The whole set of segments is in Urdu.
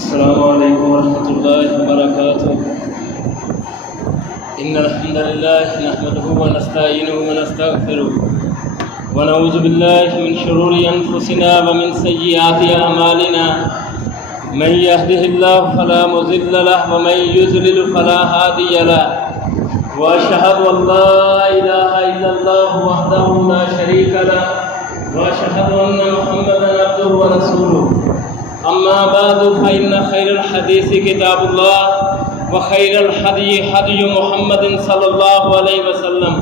السلام علیکم ورحمۃ اللہ وبرکاتہ۔ ان الحمد للہ نحمده ونستعینه ونستغفره ونعوذ باللہ من شرور انفسنا ومن سیئات اعمالنا من يهده الله فلا مضل له ومن يضلل فلا هادي له واشهد ان لا اله الا الله وحده لا شريك له واشهد ان محمدا عبده ورسوله اما بعد فان خير الحديث كتاب الله وخير الهدي هدي محمد صلى الله عليه وسلم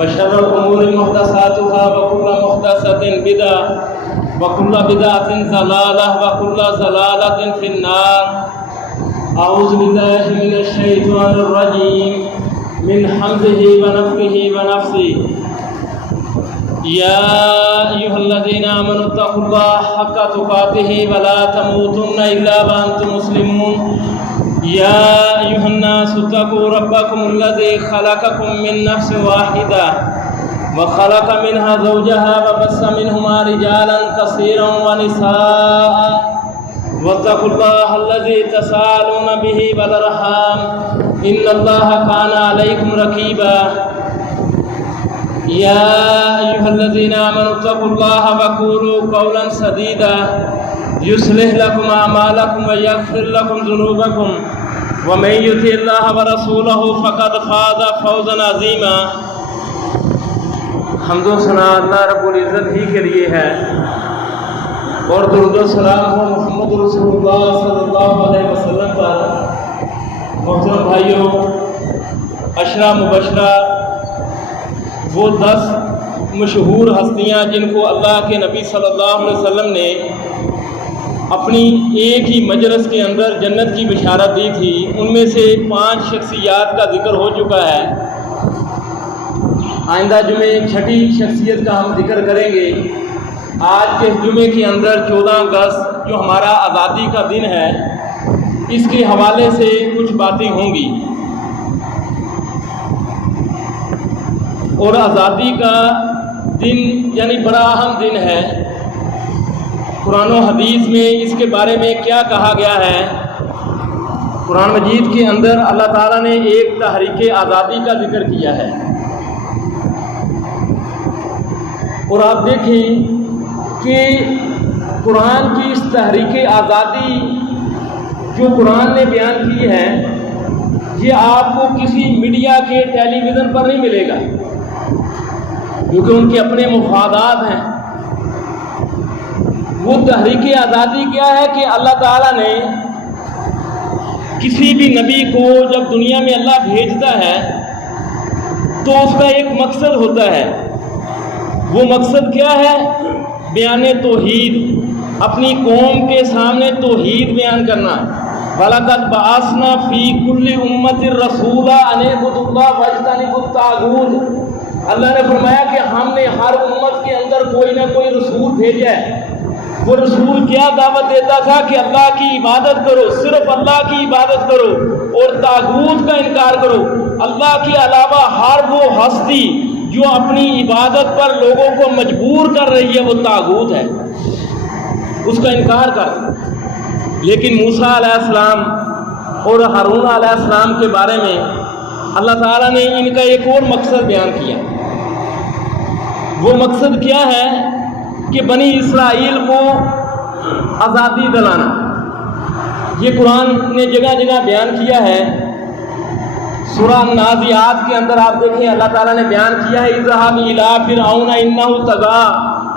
وشر الامور محدثاتها وكل محدثة بدعة وكل بدعة ضلالة وكل ضلالة في النار۔ اعوذ بالله من الشيطان الرجيم من حمزه ونفخه ونفثه۔ یا ایھا الذین آمنوا اتقوا اللہ حق تقاته ولا تموتن الا وانتم مسلمون۔ یا ایھا الناس اتقوا ربکم الذی خلقکم من نفس واحدة وخلق منها زوجها وبث منهما رجالا كثيرا ونساء واتقوا الله الذي تساءلون به والارحام ان الله كان عليكم رقيبا۔ یا ایھا الذین آمنوا اتقوا اللہ وقولوا قولا سدیدا یصلح لکم اعمالکم ویغفر لکم ذنوبکم ومن یطع اللہ ورسولہ فقد فاز فوزا عظیما۔ حمد و ثنا اللہ رب العزت ہی کے لیے ہے، اور درود و سلام ہو محمد رسول اللہ صلی اللہ علیہ وسلم پر۔ محترم بھائیوں، عشرہ مبشرہ وہ 10 مشہور ہستیاں جن کو اللہ کے نبی صلی اللہ علیہ وسلم نے اپنی ایک ہی مجلس کے اندر جنت کی بشارت دی تھی، ان میں سے 5 شخصیات کا ذکر ہو چکا ہے۔ آئندہ جمعے ایک چھٹی شخصیت کا ہم ذکر کریں گے۔ آج کے جمعے کے اندر 14 اگست جو ہمارا آزادی کا دن ہے، اس کے حوالے سے کچھ باتیں ہوں گی۔ اور آزادی کا دن یعنی بڑا اہم دن ہے۔ قرآن و حدیث میں اس کے بارے میں کیا کہا گیا ہے؟ قرآن مجید کے اندر اللہ تعالیٰ نے ایک تحریک آزادی کا ذکر کیا ہے، اور آپ دیکھیں کہ قرآن کی اس تحریک آزادی جو قرآن نے بیان کی ہے، یہ آپ کو کسی میڈیا کے ٹیلی ویژن پر نہیں ملے گا، کیونکہ ان کے اپنے مفادات ہیں۔ وہ تحریک آزادی کیا ہے کہ اللہ تعالیٰ نے کسی بھی نبی کو جب دنیا میں اللہ بھیجتا ہے تو اس کا ایک مقصد ہوتا ہے۔ وہ مقصد کیا ہے؟ بیان توحید، اپنی قوم کے سامنے توحید بیان کرنا۔ وَلَقَدْ بَعَثْنَا فِي كُلِّ أُمَّةٍ رَسُولًا أَنِ اعْبُدُوا اللَّهَ وَاجْتَنِبُوا الطَّاغُوتَ۔ اللہ نے فرمایا کہ ہم نے ہر امت کے اندر کوئی نہ کوئی رسول بھیجا ہے۔ وہ رسول کیا دعوت دیتا تھا کہ اللہ کی عبادت کرو، صرف اللہ کی عبادت کرو اور طاغوت کا انکار کرو۔ اللہ کے علاوہ ہر وہ ہستی جو اپنی عبادت پر لوگوں کو مجبور کر رہی ہے وہ طاغوت ہے، اس کا انکار کر۔ لیکن موسیٰ علیہ السلام اور ہارون علیہ السلام کے بارے میں اللہ تعالیٰ نے ان کا ایک اور مقصد بیان کیا۔ وہ مقصد کیا ہے کہ بنی اسرائیل کو آزادی دلانا۔ یہ قرآن نے جگہ جگہ بیان کیا ہے۔ سورہ نازعات کے اندر آپ دیکھیں اللہ تعالیٰ نے بیان کیا ہے، اذهب إِلَىٰ فِرْعَوْنَ إِنَّهُ طَغَىٰ،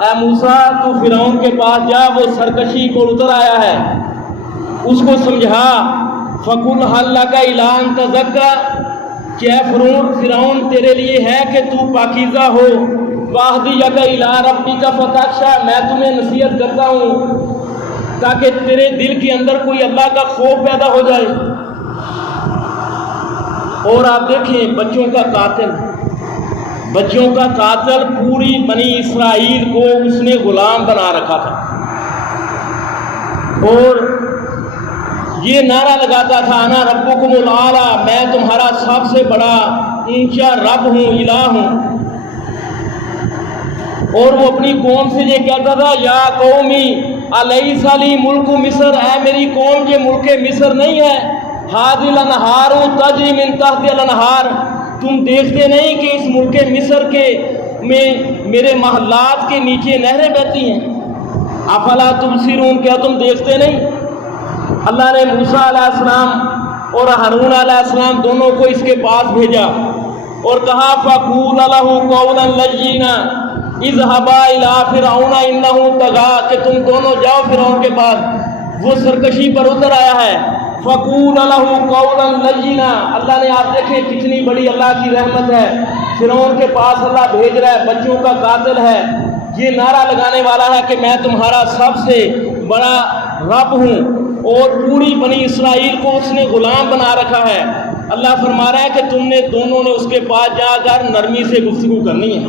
اے موسیٰ تو فرعون کے پاس جا، وہ سرکشی پر اتر آیا ہے، اس کو سمجھا۔ فَقُلْ هَلْ لَكَ إِلَىٰ أَن تَزَكَّىٰ، کیا فرعون تیرے لیے ہے کہ تو پاکیزہ ہو؟ وَأَهْدِيَكَ إِلَىٰ رَبِّكَ فَتَخْشَىٰ، میں تمہیں نصیحت کرتا ہوں تاکہ تیرے دل کے اندر کوئی اللہ کا خوف پیدا ہو جائے۔ اور آپ دیکھیں بچوں کا قاتل پوری بنی اسرائیل کو اس نے غلام بنا رکھا تھا، اور یہ نعرہ لگاتا تھا انا ربکم الاعلیٰ، میں تمہارا سب سے بڑا اونچا رب ہوں، الہ ہوں۔ اور وہ اپنی قوم سے یہ کہتا تھا یا قومی الیس لی ملک مصر، اے میری قوم یہ ملک مصر نہیں ہے؟ ہاذی الانہار تجری من تحت الانہار، تم دیکھتے نہیں کہ اس ملک مصر کے میں میرے محلات کے نیچے نہریں بہتی ہیں؟ افلا تبصرون، کیا تم دیکھتے نہیں؟ اللہ نے موسیٰ علیہ السلام اور ہارون علیہ السلام دونوں کو اس کے پاس بھیجا اور کہا فَقُولَ لَهُ قَوْلًا لَيِّنًا اذْهَبَا إِلَىٰ فِرْعَوْنَ إِنَّهُ طَغَىٰ، کہ تم دونوں جاؤ فرعون کے پاس، وہ سرکشی پر اتر آیا ہے۔ فَقُولَ لَهُ قَوْلًا لَيِّنًا، اللہ نے، آپ دیکھیں کتنی بڑی اللہ کی رحمت ہے، فرعون کے پاس اللہ بھیج رہا ہے، بچوں کا قاتل ہے، یہ نعرہ لگانے والا ہے کہ میں تمہارا سب سے بڑا رب ہوں، اور پوری بنی اسرائیل کو اس نے غلام بنا رکھا ہے۔ اللہ فرما رہا ہے کہ تم نے دونوں نے اس کے پاس جا کر نرمی سے گفتگو کرنی ہے۔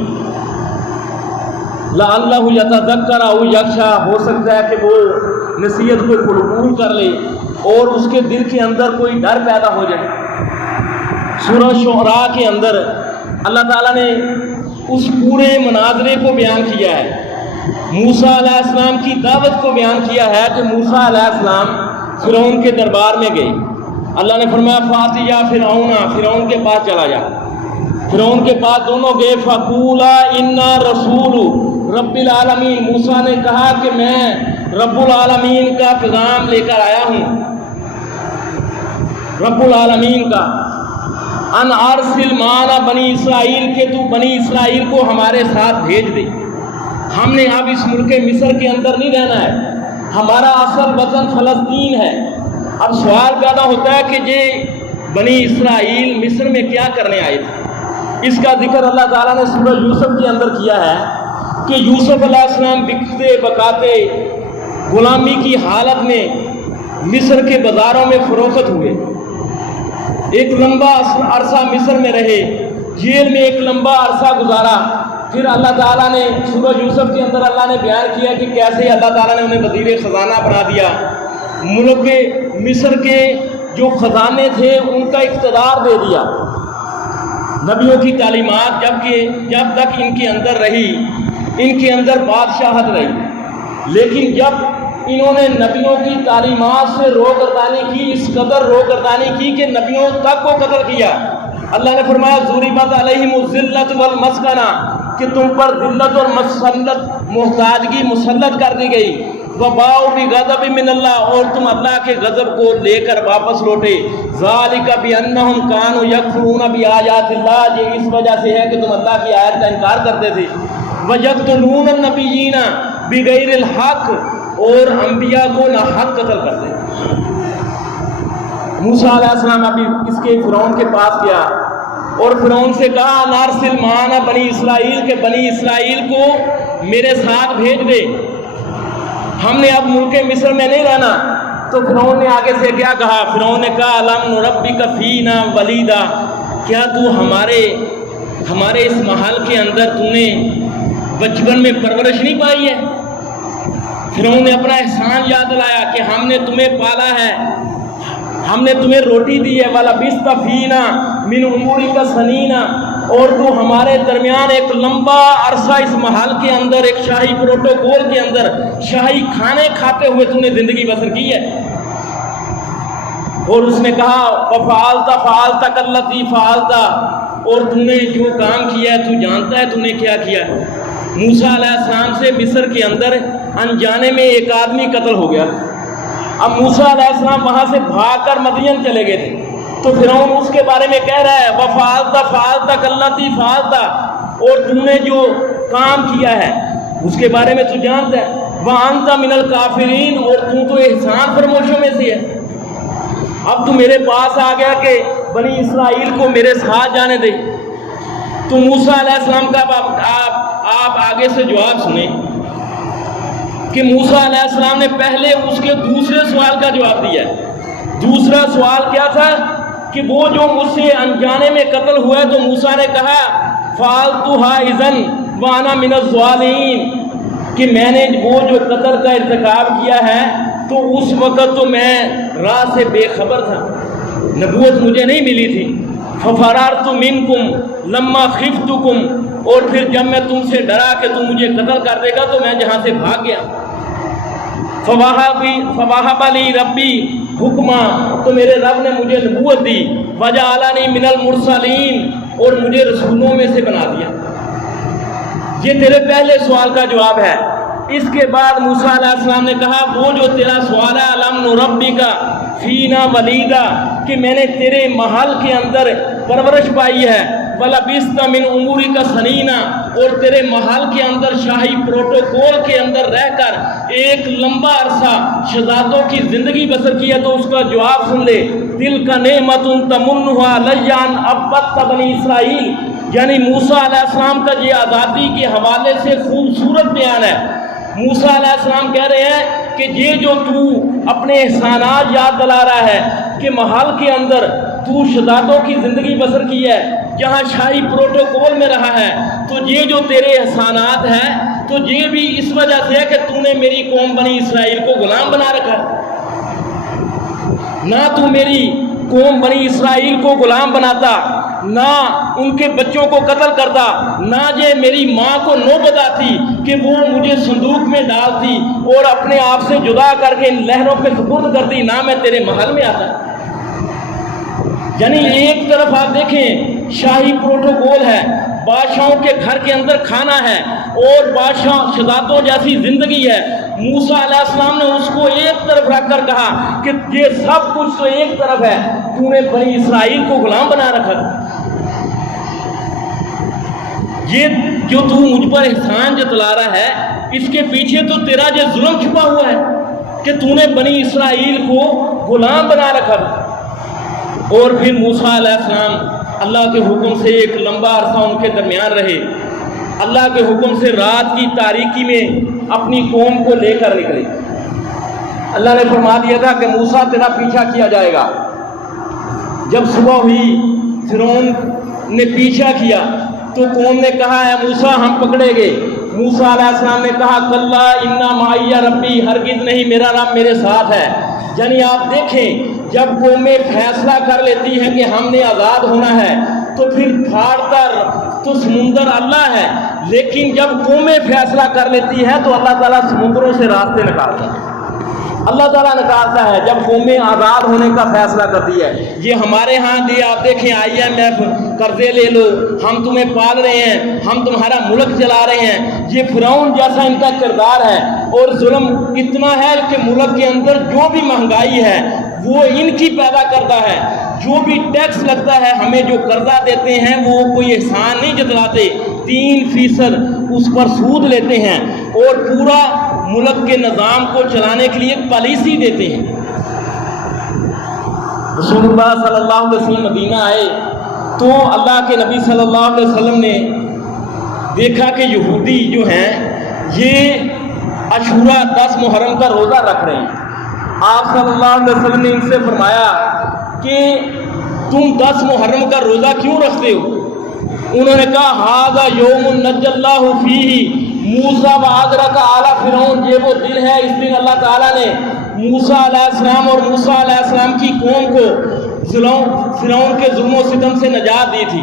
لَعَلَّهُ يَتَذَكَّرُ أَوْ يَخْشَىٰ، ہو سکتا ہے کہ وہ نصیحت کو قبول کر لے اور اس کے دل کے اندر کوئی ڈر پیدا ہو جائے۔ سورہ شعراء کے اندر اللہ تعالیٰ نے اس پورے مناظرے کو بیان کیا ہے، موسیٰ علیہ السلام کی دعوت کو بیان کیا ہے کہ موسیٰ علیہ السلام فرعون کے دربار میں گئے۔ اللہ نے فرمایا فَأْتِ يَا فِرْعَوْنَ، فرعون کے پاس چلا جا۔ فرعون کے پاس دونوں گئے۔ فَقُولَا إِنَّا رَسُولُ رَبِّ الْعَالَمِينَ، موسیٰ نے کہا کہ میں رب العالمین کا پیغام لے کر آیا ہوں، رب العالمین کا، ان ارسل معنا بنی اسرائیل، کے تو بنی اسرائیل کو ہمارے ساتھ بھیج دے۔ ہم نے اب اس ملک مصر کے اندر نہیں رہنا ہے، ہمارا اصل وطن فلسطین ہے۔ اب سوال پیدا ہوتا ہے کہ یہ بنی اسرائیل مصر میں کیا کرنے آئے تھے؟ اس کا ذکر اللہ تعالیٰ نے سورہ یوسف کے اندر کیا ہے کہ یوسف علیہ السلام بکتے بکاتے غلامی کی حالت میں مصر کے بازاروں میں فروخت ہوئے، ایک لمبا عرصہ مصر میں رہے، جیل میں ایک لمبا عرصہ گزارا۔ پھر اللہ تعالیٰ نے سورہ یوسف کے اندر اللہ نے بیان کیا کہ کیسے اللہ تعالیٰ نے انہیں وزیر خزانہ بنا دیا، ملک مصر کے جو خزانے تھے ان کا اقتدار دے دیا۔ نبیوں کی تعلیمات جب تک ان کے اندر رہی، ان کے اندر بادشاہت رہی، لیکن جب انہوں نے نبیوں کی تعلیمات سے روگردانی کی، اس قدر روگردانی کی کہ نبیوں تک کو قتل کیا۔ اللہ نے فرمایا ضُرِبَتْ عَلَيْهِمُ الذِّلَّةُ وَالْمَسْكَنَةُ، کہ تم پر ذلت اور محتاجگی مسلط کر دی گئی۔ وَبَاءُوا بِغَضَبٍ مِّنَ اللَّهِ، اور تم اللہ کے غضب کو لے کر واپس لوٹے۔ ذَلِكَ بِأَنَّهُمْ كَانُوا يَكْفُرُونَ بِآيَاتِ اللَّهِ، یہ اس وجہ سے ہے کہ تم اللہ کی آیت کا انکار کرتے تھے۔ وَيَقْتُلُونَ النَّبِيِّينَ بِغَيْرِ الْحَقِّ، اور انبیاء کو ناحق قتل کرتے۔ موسیٰ علیہ السلام ابھی اس کے فرعون کے پاس گیا اور فرعون سے کہا نارسل معنا بنی اسرائیل، کے بنی اسرائیل کو میرے ساتھ بھیج دے، ہم نے اب ملک مصر میں نہیں رہنا۔ تو فرعون نے آگے سے کیا کہا؟ فرعون نے کہا الم نربک فینا ولیدا، کیا تو ہمارے اس محل کے اندر تو نے بچپن میں پرورش نہیں پائی ہے؟ فرعون نے اپنا احسان یاد دلایا کہ ہم نے تمہیں پالا ہے، ہم نے تمہیں روٹی دی ہے، وَلَبِثْتَ فِينَا مِنْ عُمُرِكَ سَنِينَ، اور تو ہمارے درمیان ایک لمبا عرصہ اس محل کے اندر ایک شاہی پروٹوکول کے اندر شاہی کھانے کھاتے ہوئے تو نے زندگی بسر کی ہے۔ اور اس نے کہا فَعَلْتَ كَالَّتِي فَعَلْتَ، اور تو نے جو کام کیا ہے تو جانتا ہے تو نے کیا کیا ہے۔ موسیٰ علیہ السلام سے مصر کے اندر انجانے میں ایک آدمی قتل ہو گیا۔ اب موسیٰ علیہ السلام وہاں سے بھاگ کر مدین چلے گئے تھے، تو فرعون اس کے بارے میں کہہ رہا ہے وَفَعَلْتَ كَالَّتِي فَعَلْتَ، اور تم نے جو کام کیا ہے اس کے بارے میں تو جانتا ہے، وَأَنْتَ مِنَ الْكَافِرِينَ، اور تو احسان فرموشوں میں سے ہے۔ اب تو میرے پاس آ گیا کہ بنی اسرائیل کو میرے ساتھ جانے دے۔ تو موسیٰ علیہ السلام کا آپ آگے سے جواب سنیں کہ موسیٰ علیہ السلام نے پہلے اس کے دوسرے سوال کا جواب دیا ہے۔ دوسرا سوال کیا تھا کہ وہ جو مجھ سے انجانے میں قتل ہوا ہے، تو موسیٰ نے کہا فَعَلْتُهَا إِذًا وَأَنَا مِنَ الظَّالِمِينَ، کہ میں نے وہ جو قتل کا ارتکاب کیا ہے تو اس وقت تو میں راہ سے بے خبر تھا، نبوت مجھے نہیں ملی تھی۔ فَفَرَرْتُ مِنْكُمْ لَمَّا خِفْتُكُمْ، اور پھر جب میں تم سے ڈرا کہ تم مجھے قتل کر دے گا تو میں جہاں سے بھاگ گیا۔ فَوَهَبَ لِي رَبِّي حکما، تو میرے رب نے مجھے نبوت دی، وجعلنی من المرسلین، اور مجھے رسولوں میں سے بنا دیا۔ یہ تیرے پہلے سوال کا جواب ہے۔ اس کے بعد موسیٰ علیہ السلام نے کہا وہ جو تیرا سوال ہے الم نربک فینا ولیدا، کہ میں نے تیرے محل کے اندر پرورش پائی ہے، ولبثت من عمرک سنینا، اور تیرے محل کے اندر شاہی پروٹوکول کے اندر رہ کر ایک لمبا عرصہ شہزادوں کی زندگی بسر کی ہے، تو اس کا جواب سن لے، تلک نعمت تمنھا علی ان عبدت بنی اسرائیل۔ یعنی موسیٰ علیہ السلام کا یہ آزادی کے حوالے سے خوبصورت بیان ہے۔ موسیٰ علیہ السلام کہہ رہے ہیں کہ یہ جو تو اپنے احسانات یاد دلا رہا ہے کہ محل کے اندر تو شہزادوں کی زندگی بسر کی ہے، جہاں شاہی پروٹوکول میں رہا ہے، تو یہ جو تیرے احسانات ہیں تو یہ بھی اس وجہ سے ہے کہ تو نے میری قوم بنی اسرائیل کو غلام بنا رکھا ہے۔ نہ تو میری قوم بنی اسرائیل کو غلام بناتا، نہ ان کے بچوں کو قتل کرتا، نہ یہ میری ماں کو نوبت آتی کہ وہ مجھے صندوق میں ڈالتی اور اپنے آپ سے جدا کر کے ان لہروں پہ سپرد کرتی، نہ میں تیرے محل میں آتا۔ یعنی ایک طرف آپ دیکھیں شاہی پروٹوکول ہے، بادشاہوں کے گھر کے اندر کھانا ہے اور بادشاہ شہزادوں جیسی زندگی ہے۔ موسیٰ علیہ السلام نے اس کو ایک طرف رکھ کر کہا کہ یہ سب کچھ تو ایک طرف ہے، تو نے بنی اسرائیل کو غلام بنا رکھا تھا۔ یہ جو تو مجھ پر احسان جتلا رہا ہے، اس کے پیچھے تو تیرا یہ ظلم چھپا ہوا ہے کہ تو نے بنی اسرائیل کو غلام بنا رکھا تھا۔ اور پھر موسیٰ علیہ السلام اللہ کے حکم سے ایک لمبا عرصہ ان کے درمیان رہے، اللہ کے حکم سے رات کی تاریکی میں اپنی قوم کو لے کر نکلے۔ اللہ نے فرما دیا تھا کہ موسیٰ تیرا پیچھا کیا جائے گا۔ جب صبح ہوئی فرعون نے پیچھا کیا تو قوم نے کہا اے موسیٰ ہم پکڑے گے۔ موسیٰ علیہ السلام نے کہا کلا انا معی ربی، ہرگز نہیں میرا رب میرے ساتھ ہے۔ یعنی آپ دیکھیں جب قومیں فیصلہ کر لیتی ہیں کہ ہم نے آزاد ہونا ہے تو پھر پھاڑتا تو سمندر اللہ ہے، لیکن جب قومیں فیصلہ کر لیتی ہے تو اللہ تعالیٰ سمندروں سے راستے نکالتا ہے۔ اللہ تعالیٰ نکالتا ہے جب قومیں آزاد ہونے کا فیصلہ کرتی ہے۔ یہ ہمارے ہاں دی آپ دیکھیں IMF قرضے لے لو، ہم تمہیں پال رہے ہیں، ہم تمہارا ملک چلا رہے ہیں، یہ فرعون جیسا ان کا کردار ہے۔ اور ظلم اتنا ہے کہ ملک کے اندر جو بھی مہنگائی ہے وہ ان کی پیدا کرتا ہے، جو بھی ٹیکس لگتا ہے، ہمیں جو قرضہ دیتے ہیں وہ کوئی احسان نہیں جتلاتے، 3% اس پر سود لیتے ہیں اور پورا ملک کے نظام کو چلانے کے لیے پالیسی دیتے ہیں۔ رسول اللہ صلی اللہ علیہ وسلم مدینہ آئے تو اللہ کے نبی صلی اللہ علیہ وسلم نے دیکھا کہ یہودی جو ہیں یہ عاشورہ 10 محرم کا روزہ رکھ رہے ہیں۔ آپ صلی اللہ علیہ وسلم نے ان سے فرمایا کہ تم 10 محرم کا روزہ کیوں رکھتے ہو؟ انہوں نے کہا ھذا یوم نجی اللہ فیہ موسیٰ وآغرق آل فرعون، یہ وہ دن ہے اس دن اللہ تعالیٰ نے موسیٰ علیہ السلام اور موسیٰ علیہ السلام کی قوم کو فرعون کے ظلم و ستم سے نجات دی تھی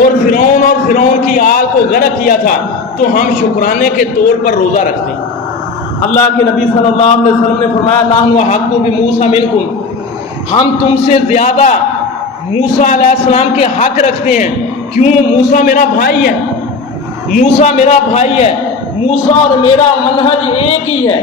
اور فرعون کی آل کو غرق کیا تھا، تو ہم شکرانے کے طور پر روزہ رکھتے ہیں۔ اللہ کے نبی صلی اللہ علیہ وسلم نے فرمایا نحن احق بموسیٰ منکم، ہم تم سے زیادہ موسیٰ علیہ السلام کے حق رکھتے ہیں۔ کیوں؟ موسیٰ میرا بھائی ہے، موسیٰ میرا بھائی ہے، موسیٰ اور میرا منہج ایک ہی ہے۔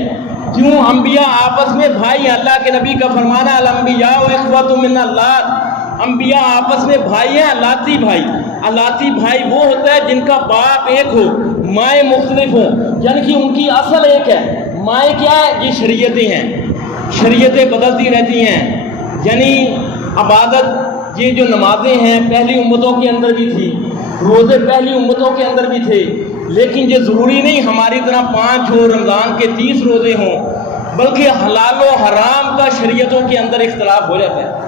کیوں؟ انبیاء آپس میں بھائی ہیں۔ اللہ کے نبی کا فرمانا الانبیاء اخوۃ من اللات، انبیاء آپس میں بھائی ہیں، الاتی بھائی۔ الاتی بھائی وہ ہوتا ہے جن کا باپ ایک ہو، مائیں مختلف ہوں، یعنی کہ ان کی اصل ایک ہے۔ مائیں کیا ہے؟ یہ شریعتیں ہیں، شریعتیں بدلتی رہتی ہیں۔ یعنی عبادت، یہ جو نمازیں ہیں پہلی امتوں کے اندر بھی تھی، روزے پہلی امتوں کے اندر بھی تھے، لیکن یہ ضروری نہیں ہماری طرح 5 ہو، رمضان کے 30 روزے ہوں، بلکہ حلال و حرام کا شریعتوں کے اندر اختلاف ہو جاتا ہے۔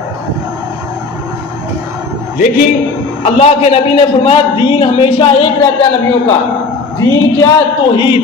لیکن اللہ کے نبی نے فرمایا دین ہمیشہ ایک رہتا ہے نبیوں کا۔ دین کیا ہے؟ توحید۔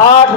8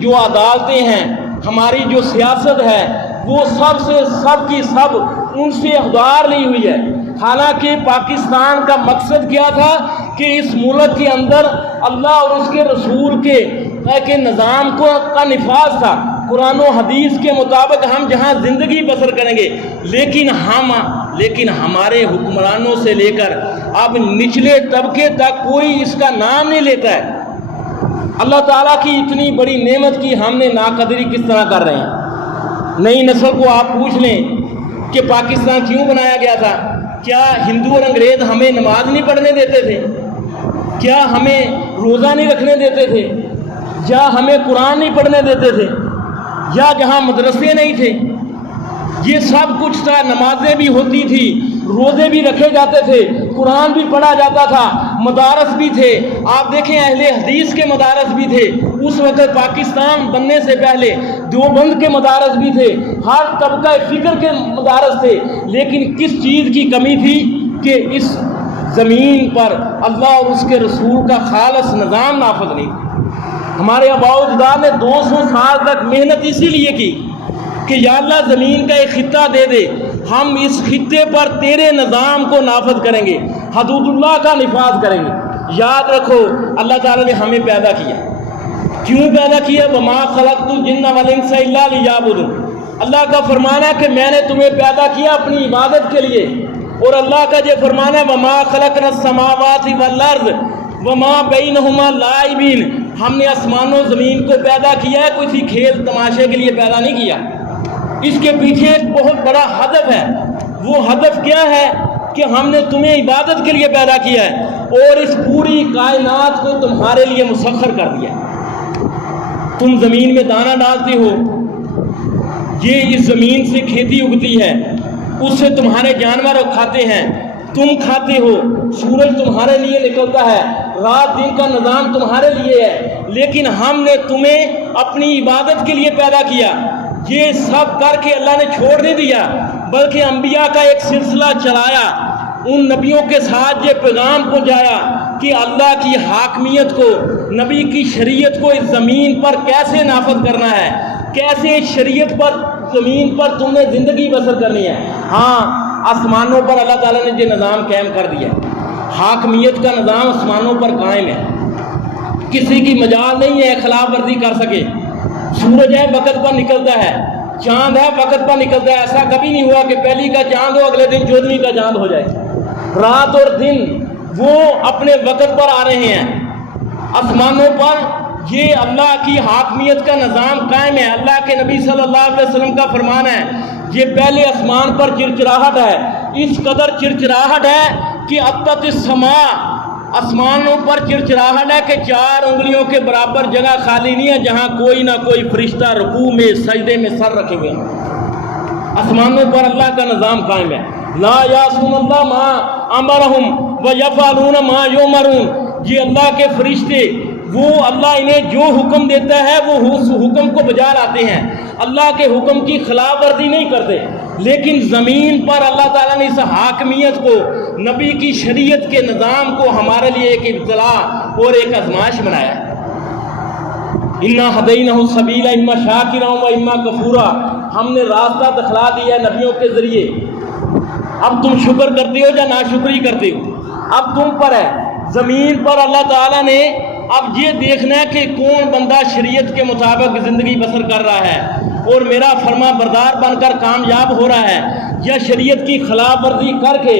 جو عدالتیں ہیں، ہماری جو سیاست ہے، وہ سب کی سب ان سے اخبار لی ہوئی ہے۔ حالانکہ پاکستان کا مقصد کیا تھا کہ اس ملک کے اندر اللہ اور اس کے رسول کے نظام کا نفاذ تھا، قرآن و حدیث کے مطابق ہم جہاں زندگی بسر کریں گے، لیکن ہمارے حکمرانوں سے لے کر اب نچلے طبقے تک کوئی اس کا نام نہیں لیتا ہے۔ اللہ تعالیٰ کی اتنی بڑی نعمت کی ہم نے ناقدری کس طرح کر رہے ہیں؟ نئی نسل کو آپ پوچھ لیں کہ پاکستان کیوں بنایا گیا تھا؟ کیا ہندو اور انگریز ہمیں نماز نہیں پڑھنے دیتے تھے؟ کیا ہمیں روزہ نہیں رکھنے دیتے تھے؟ یا ہمیں قرآن نہیں پڑھنے دیتے تھے؟ یا جہاں مدرسے نہیں تھے؟ یہ سب کچھ تھا، نمازیں بھی ہوتی تھی، روزے بھی رکھے جاتے تھے، قرآن بھی پڑھا جاتا تھا، مدارس بھی تھے۔ آپ دیکھیں اہل حدیث کے مدارس بھی تھے اس وقت، پاکستان بننے سے پہلے دیوبند کے مدارس بھی تھے، ہر طبقہ فکر کے مدارس تھے۔ لیکن کس چیز کی کمی تھی کہ اس زمین پر اللہ اور اس کے رسول کا خالص نظام نافذ نہیں تھا۔ ہمارے آباء و اجداد نے 200 سال تک محنت اسی لیے کی کہ یا اللہ زمین کا ایک خطہ دے دے، ہم اس خطے پر تیرے نظام کو نافذ کریں گے، حدود اللہ کا نفاذ کریں گے۔ یاد رکھو اللہ تعالیٰ نے ہمیں پیدا کیا، کیوں پیدا کیا؟ وما خلقت الجن والانس الا لیعبدون۔ اللہ کا فرمانا ہے کہ میں نے تمہیں پیدا کیا اپنی عبادت کے لیے، اور اللہ کا یہ فرمانا ہے وما خلقنا السماوات والارض وما بینہما لاعبین۔ ہم نے آسمان و زمین کو پیدا کیا ہے، کوئی کھیل تماشے کے لیے پیدا نہیں کیا۔ اس کے پیچھے ایک بہت بڑا ہدف ہے۔ وہ ہدف کیا ہے کہ ہم نے تمہیں عبادت کے لیے پیدا کیا ہے اور اس پوری کائنات کو تمہارے لیے مسخر کر دیا ہے۔ تم زمین میں دانہ ڈالتے ہو، یہ اس زمین سے کھیتی اگتی ہے، اس سے تمہارے جانور کھاتے ہیں، تم کھاتے ہو، سورج تمہارے لیے نکلتا ہے، رات دن کا نظام تمہارے لیے ہے، لیکن ہم نے تمہیں اپنی عبادت کے لیے پیدا کیا۔ یہ سب کر کے اللہ نے چھوڑ نہیں دیا، بلکہ انبیاء کا ایک سلسلہ چلایا، ان نبیوں کے ساتھ یہ پیغام پہنچایا کہ اللہ کی حاکمیت کو، نبی کی شریعت کو اس زمین پر کیسے نافذ کرنا ہے، کیسے شریعت پر زمین پر تم نے زندگی بسر کرنی ہے۔ ہاں، آسمانوں پر اللہ تعالیٰ نے یہ نظام قائم کر دیا، حاکمیت کا نظام آسمانوں پر قائم ہے، کسی کی مجال نہیں ہے خلاف ورزی کر سکے۔ سورج ہے وقت پر نکلتا ہے، چاند ہے وقت پر نکلتا ہے، ایسا کبھی نہیں ہوا کہ پہلی کا چاند ہو اگلے دن 14ویں کا چاند ہو جائے۔ رات اور دن وہ اپنے وقت پر آ رہے ہیں۔ آسمانوں پر یہ اللہ کی حاکمیت کا نظام قائم ہے۔ اللہ کے نبی صلی اللہ علیہ وسلم کا فرمان ہے، یہ پہلے آسمان پر چرچراہٹ ہے، اس قدر چرچراہٹ ہے کہ اتت السماء، آسمانوں پر چرچراہٹ ہے کہ 4 انگلیوں کے برابر جگہ خالی نہیں ہے جہاں کوئی نہ کوئی فرشتہ رکوع میں سجدے میں سر رکھے ہوئے ہیں۔ آسمانوں پر اللہ کا نظام قائم ہے۔ لا یعصون اللہ ما امرہم ویفعلون ما یؤمرون۔ یہ اللہ کے فرشتے، وہ اللہ انہیں جو حکم دیتا ہے وہ اس حکم کو بجا لاتے ہیں، اللہ کے حکم کی خلاف ورزی نہیں کرتے۔ لیکن زمین پر اللہ تعالیٰ نے اس حاکمیت کو، نبی کی شریعت کے نظام کو ہمارے لیے ایک ابتلا اور ایک آزمائش بنایا ہے۔ انا ہدینہ السبیل اما شاکرا و اما کفورا۔ ہم نے راستہ دکھلا دیا ہے نبیوں کے ذریعے، اب تم شکر کرتے ہو یا ناشکری کرتے ہو، اب تم پر ہے۔ زمین پر اللہ تعالیٰ نے اب یہ دیکھنا ہے کہ کون بندہ شریعت کے مطابق زندگی بسر کر رہا ہے اور میرا فرما بردار بن کر کامیاب ہو رہا ہے، یا شریعت کی خلاف ورزی کر کے،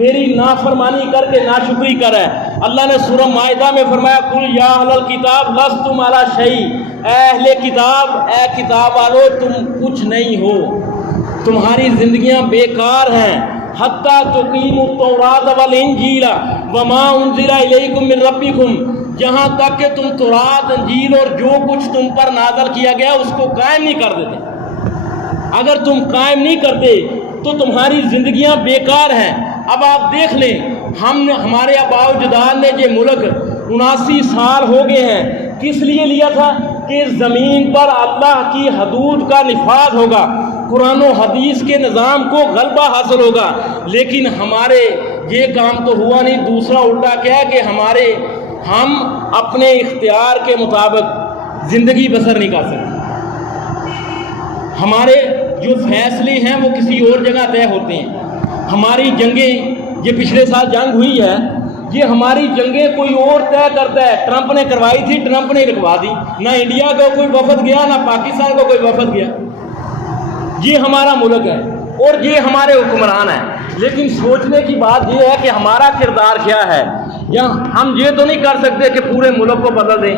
میری نافرمانی کر کے ناشکری کر رہا ہے۔ اللہ نے سورہ مائدہ میں فرمایا قل یا اہل الکتاب لستم علی شیء، اے اہل کتاب، اے کتاب والو تم کچھ نہیں ہو، تمہاری زندگیاں بیکار ہیں۔ حتی تقیموا التوراۃ والانجیل وما انزل الیکم من ربکم، جہاں تک کہ تم تورات، انجیل اور جو کچھ تم پر نازل کیا گیا اس کو قائم نہیں کر دیتے۔ اگر تم قائم نہیں کرتے تو تمہاری زندگیاں بیکار ہیں۔ اب آپ دیکھ لیں، ہمارے آباء و اجداد نے یہ ملک 79 سال ہو گئے ہیں، کس لیے لیا تھا کہ زمین پر اللہ کی حدود کا نفاذ ہوگا، قرآن و حدیث کے نظام کو غلبہ حاصل ہوگا۔ لیکن ہمارے یہ کام تو ہوا نہیں، دوسرا الٹا کیا ہے کہ ہم اپنے اختیار کے مطابق زندگی بسر نہیں کر سکتے۔ ہمارے جو فیصلے ہیں وہ کسی اور جگہ طے ہوتے ہیں۔ ہماری جنگیں، یہ پچھلے سال جنگ ہوئی ہے، یہ ہماری جنگیں کوئی اور طے کرتا ہے۔ ٹرمپ نے کروائی تھی، ٹرمپ نے رکھوا دی، نہ انڈیا کا کوئی وفد گیا، نہ پاکستان کا کوئی وفد گیا۔ یہ ہمارا ملک ہے اور یہ ہمارے حکمران ہیں، لیکن سوچنے کی بات یہ ہے کہ ہمارا کردار کیا ہے۔ یا ہم یہ تو نہیں کر سکتے کہ پورے ملک کو بدل دیں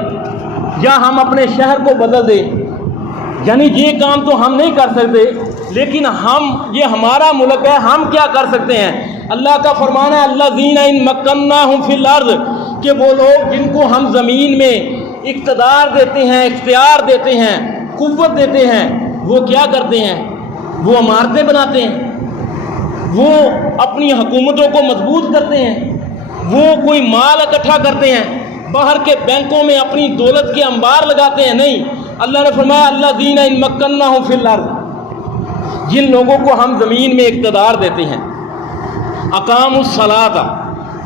یا ہم اپنے شہر کو بدل دیں، یعنی یہ کام تو ہم نہیں کر سکتے، لیکن یہ ہمارا ملک ہے، ہم کیا کر سکتے ہیں۔ اللہ کا فرمان ہے الذین ان مکناہم فی الارض، کہ وہ لوگ جن کو ہم زمین میں اقتدار دیتے ہیں، اختیار دیتے ہیں، قوت دیتے ہیں، وہ کیا کرتے ہیں؟ وہ عمارتیں بناتے ہیں، وہ اپنی حکومتوں کو مضبوط کرتے ہیں، وہ کوئی مال اکٹھا کرتے ہیں، باہر کے بینکوں میں اپنی دولت کے انبار لگاتے ہیں۔ نہیں، اللہ نے فرمایا الذین ان مکناہم فی الارض، جن لوگوں کو ہم زمین میں اقتدار دیتے ہیں، اقاموا الصلاۃ،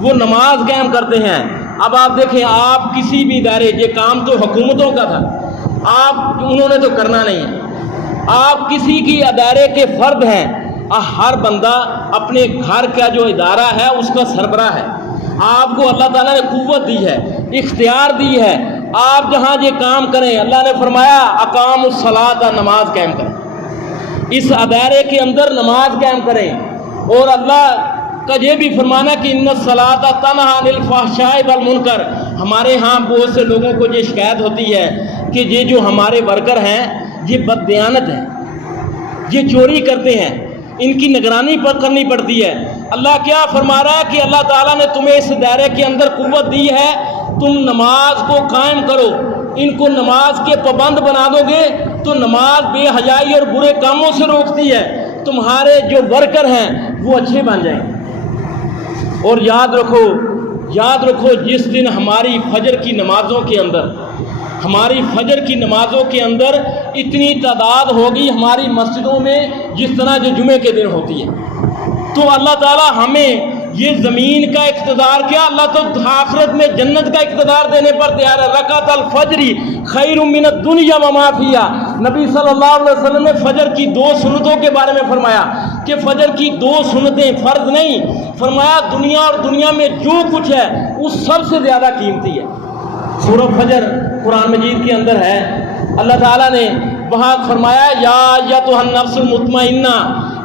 وہ نماز قائم کرتے ہیں۔ اب آپ دیکھیں، آپ کسی بھی ادارے، یہ کام تو حکومتوں کا تھا، انہوں نے تو کرنا نہیں ہے، آپ کسی کی ادارے کے فرد ہیں، ہر بندہ اپنے گھر کا جو ادارہ ہے اس کا سربراہ ہے۔ آپ کو اللہ تعالیٰ نے قوت دی ہے، اختیار دی ہے، آپ جہاں یہ کام کریں، اللہ نے فرمایا اقاموا الصلاۃ، نماز قائم کریں، اس ادارے کے اندر نماز قائم کریں۔ اور اللہ کا یہ بھی فرمانا کہ ان الصلاۃ تنہی عن الفحشاء والمنکر، ہمارے ہاں بہت سے لوگوں کو یہ شکایت ہوتی ہے کہ یہ جو ہمارے ورکر ہیں یہ بددیانت ہیں، یہ چوری کرتے ہیں، ان کی نگرانی پر کرنی پڑتی ہے۔ اللہ کیا فرما رہا ہے کہ اللہ تعالیٰ نے تمہیں اس دائرے کے اندر قوت دی ہے، تم نماز کو قائم کرو، ان کو نماز کے پابند بنا دو گے تو نماز بے حیائی اور برے کاموں سے روکتی ہے، تمہارے جو ورکر ہیں وہ اچھے بن جائیں۔ اور یاد رکھو جس دن ہماری فجر کی نمازوں کے اندر اتنی تعداد ہوگی ہماری مسجدوں میں جس طرح جو جمعے کے دن ہوتی ہے، تو اللہ تعالیٰ ہمیں یہ زمین کا اقتدار کیا، اللہ تو آخرت میں جنت کا اقتدار دینے پر تیار ہے۔ رکعت الفجر خیر من الدنیا وما فیہا، نبی صلی اللہ علیہ وسلم نے فجر کی 2 سنتوں کے بارے میں فرمایا کہ فجر کی 2 سنتیں فرض نہیں، فرمایا دنیا اور دنیا میں جو کچھ ہے وہ سب سے زیادہ قیمتی ہے۔ سورہ فجر قرآن مجید کے اندر ہے، اللہ تعالیٰ نے وہاں فرمایا یا ایھا النفس المطمئنہ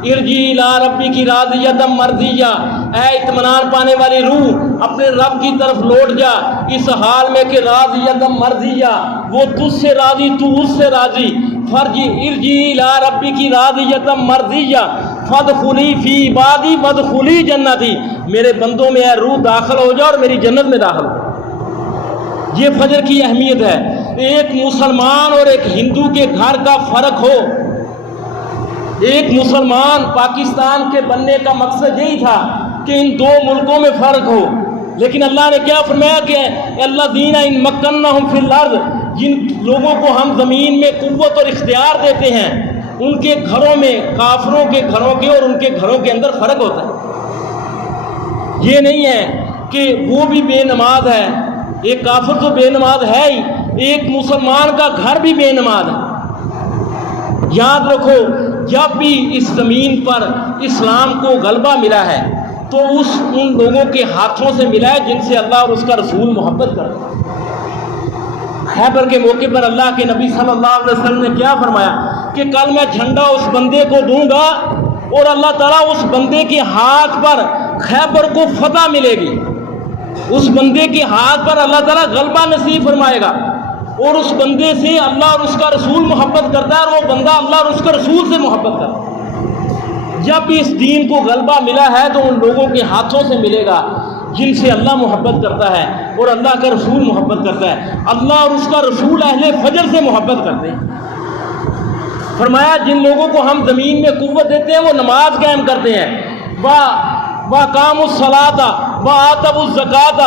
ارجعی الی ربک راضیۃ مرضیہ، اے اطمینان پانے والی روح اپنے رب کی طرف لوٹ جا اس حال میں کہ راضیۃ مرضیہ، وہ تجھ سے راضی، تو اس سے راضی۔ ارجعی الی ربک راضیۃ مرضیہ فادخلی فی عبادی وادخلی جنتی، میرے بندوں میں اے روح داخل ہو جا اور میری جنت میں داخل ہو۔ یہ فجر کی اہمیت ہے۔ ایک مسلمان اور ایک ہندو کے گھر کا فرق ہو، ایک مسلمان پاکستان کے بننے کا مقصد یہی تھا کہ ان 2 ملکوں میں فرق ہو، لیکن اللہ نے کیا فرمایا کہ الذین ان مکناہم فی الارض، جن لوگوں کو ہم زمین میں قوت اور اختیار دیتے ہیں ان کے گھروں میں، کافروں کے گھروں کے اور ان کے گھروں کے اندر فرق ہوتا ہے۔ یہ نہیں ہے کہ وہ بھی بے نماز ہے، ایک کافر تو بے نماز ہے ہی، ایک مسلمان کا گھر بھی بے نماز ہے۔ یاد رکھو جب بھی اس زمین پر اسلام کو غلبہ ملا ہے تو ان لوگوں کے ہاتھوں سے ملا ہے جن سے اللہ اور اس کا رسول محبت کرتے ہیں۔ خیبر کے موقع پر اللہ کے نبی صلی اللہ علیہ وسلم نے کیا فرمایا کہ کل میں جھنڈا اس بندے کو دوں گا اور اللہ تعالیٰ اس بندے کے ہاتھ پر خیبر کو فتح ملے گی، اس بندے کے ہاتھ پر اللہ تعالیٰ غلبہ نصیب فرمائے گا، اور اس بندے سے اللہ اور اس کا رسول محبت کرتا ہے اور وہ بندہ اللہ اور اس کا رسول سے محبت کرتا ہے۔ جب بھی اس دین کو غلبہ ملا ہے تو ان لوگوں کے ہاتھوں سے ملے گا جن سے اللہ محبت کرتا ہے اور اللہ کا رسول محبت کرتا ہے۔ اللہ اور اس کا رسول اہل فجر سے محبت کرتے ہیں۔ فرمایا جن لوگوں کو ہم زمین میں قوت دیتے ہیں وہ نماز قائم کرتے ہیں، وَأَقَامُوا الصَّلَاةَ وَآتَوُا الزَّكَاةَ،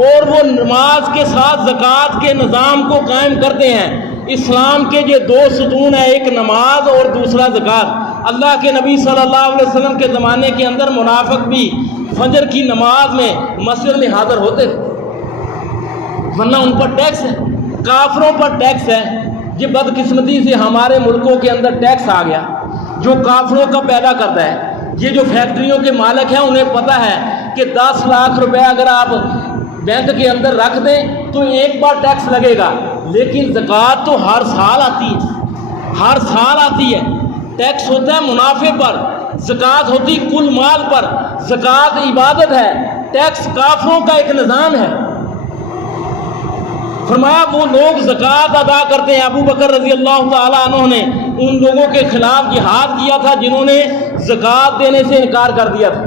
اور وہ نماز کے ساتھ زکوٰۃ کے نظام کو قائم کرتے ہیں۔ اسلام کے یہ 2 ستون ہیں، ایک نماز اور دوسرا زکوٰۃ۔ اللہ کے نبی صلی اللہ علیہ وسلم کے زمانے کے اندر منافق بھی فجر کی نماز میں مسجد میں حاضر ہوتے تھے، ورنہ ان پر ٹیکس ہے۔ کافروں پر ٹیکس ہے. یہ بدقسمتی سے ہمارے ملکوں کے اندر ٹیکس آ گیا جو کافروں کا پیدا کرتا ہے. یہ جو فیکٹریوں کے مالک ہیں انہیں پتہ ہے کہ 10 لاکھ روپے اگر آپ بینک کے اندر رکھ دیں تو ایک بار ٹیکس لگے گا، لیکن زکوٰۃ تو ہر سال آتی ہے، ہر سال آتی ہے. ٹیکس ہوتا ہے منافع پر، زکوٰۃ ہوتی کل مال پر. زکوٰۃ عبادت ہے، ٹیکس کافروں کا ایک نظام ہے. فرمایا وہ لوگ زکوٰۃ ادا کرتے ہیں. ابو بکر رضی اللہ تعالیٰ عنہ نے ان لوگوں کے خلاف جہاد کیا تھا جنہوں نے زکوٰۃ دینے سے انکار کر دیا تھا.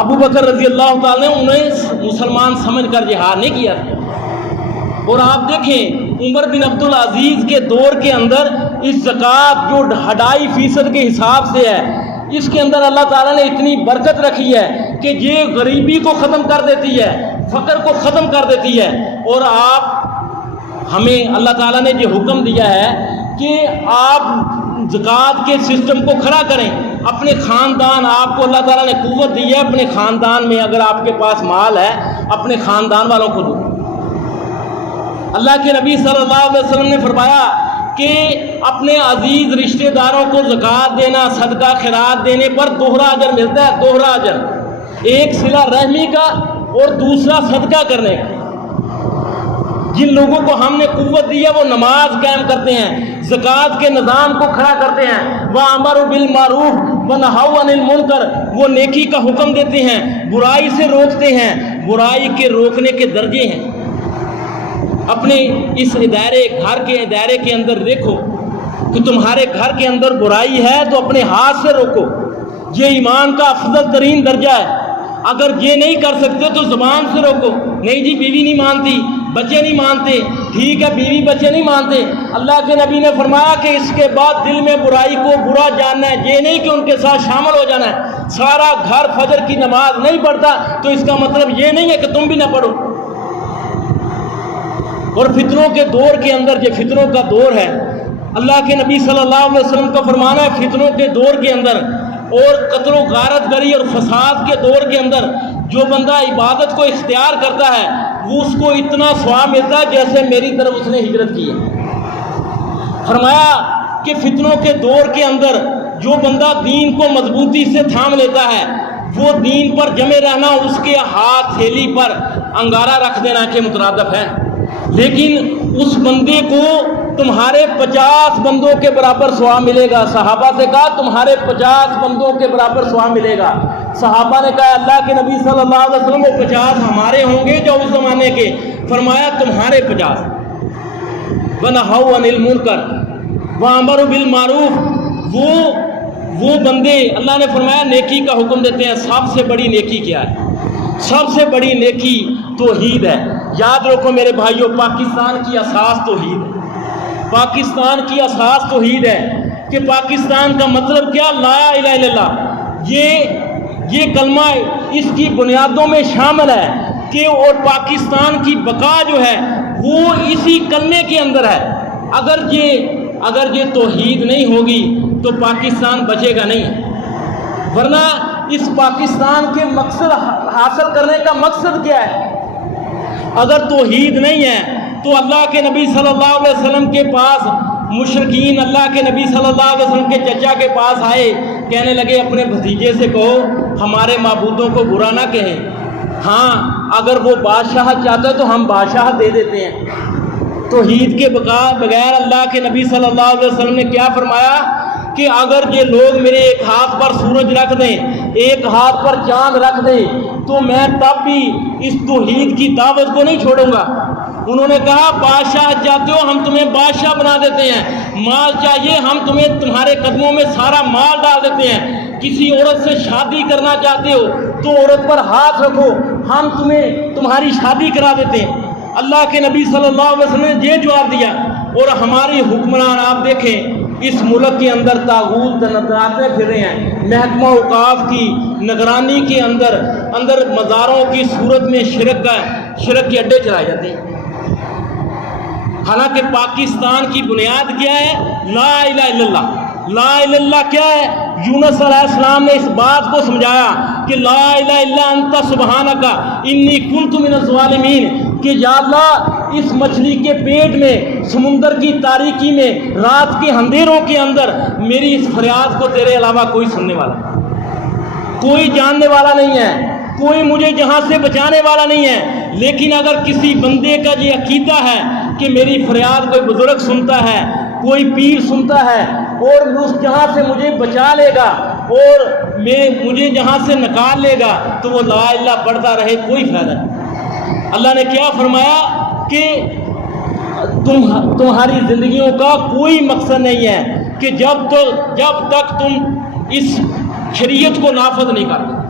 ابو بکر رضی اللہ تعالیٰ نے انہیں مسلمان سمجھ کر جہاد نہیں کیا تھا. اور آپ دیکھیں عمر بن عبد العزیز کے دور کے اندر اس زکوٰۃ جو 2.5% کے حساب سے ہے، اس کے اندر اللہ تعالیٰ نے اتنی برکت رکھی ہے کہ یہ غریبی کو ختم کر دیتی ہے، فقر کو ختم کر دیتی ہے. اور آپ ہمیں اللہ تعالیٰ نے یہ حکم دیا ہے کہ آپ زکوٰۃ کے سسٹم کو کھڑا کریں. اپنے خاندان، آپ کو اللہ تعالیٰ نے قوت دی ہے، اپنے خاندان میں اگر آپ کے پاس مال ہے اپنے خاندان والوں کو دو. اللہ کے نبی صلی اللہ علیہ وسلم نے فرمایا کہ اپنے عزیز رشتہ داروں کو زکوٰۃ دینا، صدقہ خیرات دینے پر دوہرا اجر ملتا ہے، دوہرا اجر. ایک صلہ رحمی کا اور دوسرا صدقہ کرنے کا. جن لوگوں کو ہم نے قوت دی ہے وہ نماز قائم کرتے ہیں، زکوٰۃ کے نظام کو کھڑا کرتے ہیں. وَأَمَرُوا بِالْمَعْرُوفِ وَنَهَوْا عَنِ الْمُنكَرِ، وہ نیکی کا حکم دیتے ہیں، برائی سے روکتے ہیں. برائی کے روکنے کے درجے ہیں. اپنے اس گھر کے دائرے کے اندر دیکھو کہ تمہارے گھر کے اندر برائی ہے تو اپنے ہاتھ سے روکو. یہ ایمان کا افضل ترین درجہ ہے. اگر یہ نہیں کر سکتے تو زبان سے روکو. نہیں جی بیوی نہیں مانتی، بچے نہیں مانتے، ٹھیک ہے بیوی بچے نہیں مانتے. اللہ کے نبی نے فرمایا کہ اس کے بعد دل میں برائی کو برا جاننا ہے، یہ نہیں کہ ان کے ساتھ شامل ہو جانا ہے. سارا گھر فجر کی نماز نہیں پڑھتا تو اس کا مطلب یہ نہیں ہے کہ تم بھی نہ پڑھو. اور فتنوں کے دور کے اندر، یہ فتنوں کا دور ہے، اللہ کے نبی صلی اللہ علیہ وسلم کا فرمانا ہے فتنوں کے دور کے اندر اور قتل و غارت گری اور فساد کے دور کے اندر جو بندہ عبادت کو اختیار کرتا ہے وہ اس کو اتنا ثواب ملتا ہے جیسے میری طرف اس نے ہجرت کی ہے. فرمایا کہ فتنوں کے دور کے اندر جو بندہ دین کو مضبوطی سے تھام لیتا ہے وہ دین پر جمے رہنا اس کے ہاتھ تھیلی پر انگارہ رکھ دینا کے مترادف ہے. لیکن اس بندے کو تمہارے 50 بندوں کے برابر ثواب ملے گا. صحابہ سے کہا تمہارے 50 بندوں کے برابر ثواب ملے گا. صحابہ نے کہا اللہ کے نبی صلی اللہ علیہ وسلم وہ 50 ہمارے ہوں گے جو اس زمانے کے؟ فرمایا تمہارے 50. وَنَهَوْا عَنِ الْمُنكَرِ وَأَمَرُوا بِالْمَعْرُوفِ، وہ بندے اللہ نے فرمایا نیکی کا حکم دیتے ہیں. سب سے بڑی نیکی کیا ہے؟ سب سے بڑی نیکی توحید ہے. یاد رکھو میرے بھائیوں، پاکستان کی اساس توحید ہے. پاکستان کی اساس توحید ہے کہ پاکستان کا مطلب کیا؟ لا الہ الا اللہ. یہ کلمہ اس کی بنیادوں میں شامل ہے کہ اور پاکستان کی بقا جو ہے وہ اسی کلمے کے اندر ہے. اگر یہ توحید نہیں ہوگی تو پاکستان بچے گا نہیں. ورنہ اس پاکستان کے مقصد حاصل کرنے کا مقصد کیا ہے؟ اگر توحید نہیں ہے تو اللہ کے نبی صلی اللہ علیہ وسلم کے پاس مشرکین اللہ کے نبی صلی اللہ علیہ وسلم کے چچا کے پاس آئے، کہنے لگے اپنے بھتیجے سے کہو ہمارے معبودوں کو برا نہ کہیں. ہاں اگر وہ بادشاہ چاہتا ہے تو ہم بادشاہ دے دیتے ہیں. توحید کے بغیر اللہ کے نبی صلی اللہ علیہ وسلم نے کیا فرمایا کہ اگر یہ لوگ میرے ایک ہاتھ پر سورج رکھ دیں، ایک ہاتھ پر چاند رکھ دیں تو میں تب بھی اس توحید کی دعوت کو نہیں چھوڑوں گا. انہوں نے کہا بادشاہ چاہتے ہو ہم تمہیں بادشاہ بنا دیتے ہیں، مال چاہیے ہم تمہیں تمہارے قدموں میں سارا مال ڈال دیتے ہیں. کسی عورت سے شادی کرنا چاہتے ہو تو عورت پر ہاتھ رکھو ہم تمہاری شادی کرا دیتے ہیں. اللہ کے نبی صلی اللہ علیہ وسلم نے یہ جواب دیا. اور ہماری حکمران آپ دیکھیں اس ملک کے اندر طاغوت تنازعاتے پھر رہے ہیں. محکمہ اوقاف کی نگرانی کے اندر مزاروں کی صورت میں شرک کے اڈے چلائے جاتے ہیں. حالانکہ پاکستان کی بنیاد کیا ہے؟ لا الہ الا اللہ. لا الہ الا اللہ کیا ہے؟ یونس علیہ السلام نے اس بات کو سمجھایا کہ لا الہ الا انت سبحانک انی کنت من الظالمین. کہ یا اللہ اس مچھلی کے پیٹ میں، سمندر کی تاریکی میں، رات کے اندھیروں کے اندر میری اس فریاد کو تیرے علاوہ کوئی سننے والا نہیں، کوئی جاننے والا نہیں ہے، کوئی مجھے جہاں سے بچانے والا نہیں ہے۔ لیکن اگر کسی بندے کا یہ عقیدہ ہے کہ میری فریاد کوئی بزرگ سنتا ہے، کوئی پیر سنتا ہے اور اس جہاں سے مجھے بچا لے گا اور مجھے جہاں سے نکال لے گا، تو وہ لا الہ پڑھتا رہے، کوئی فائدہ نہیں۔ اللہ نے کیا فرمایا کہ تمہاری زندگیوں کا کوئی مقصد نہیں ہے کہ جب تک تم اس شریعت کو نافذ نہیں کرتے،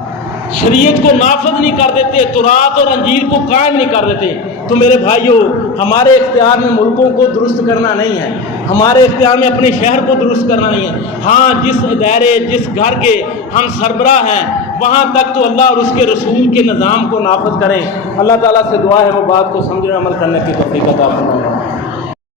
شریعت کو نافذ نہیں کر دیتے، تورات اور انجیل کو قائم نہیں کر دیتے، تو میرے بھائیوں ہمارے اختیار میں ملکوں کو درست کرنا نہیں ہے، ہمارے اختیار میں اپنے شہر کو درست کرنا نہیں ہے۔ ہاں جس ادارے، جس گھر کے ہم سربراہ ہیں، وہاں تک تو اللہ اور اس کے رسول کے نظام کو نافذ کریں۔ اللہ تعالیٰ سے دعا ہے وہ بات کو سمجھنے عمل کرنے کی توفیق عطا فرمائے۔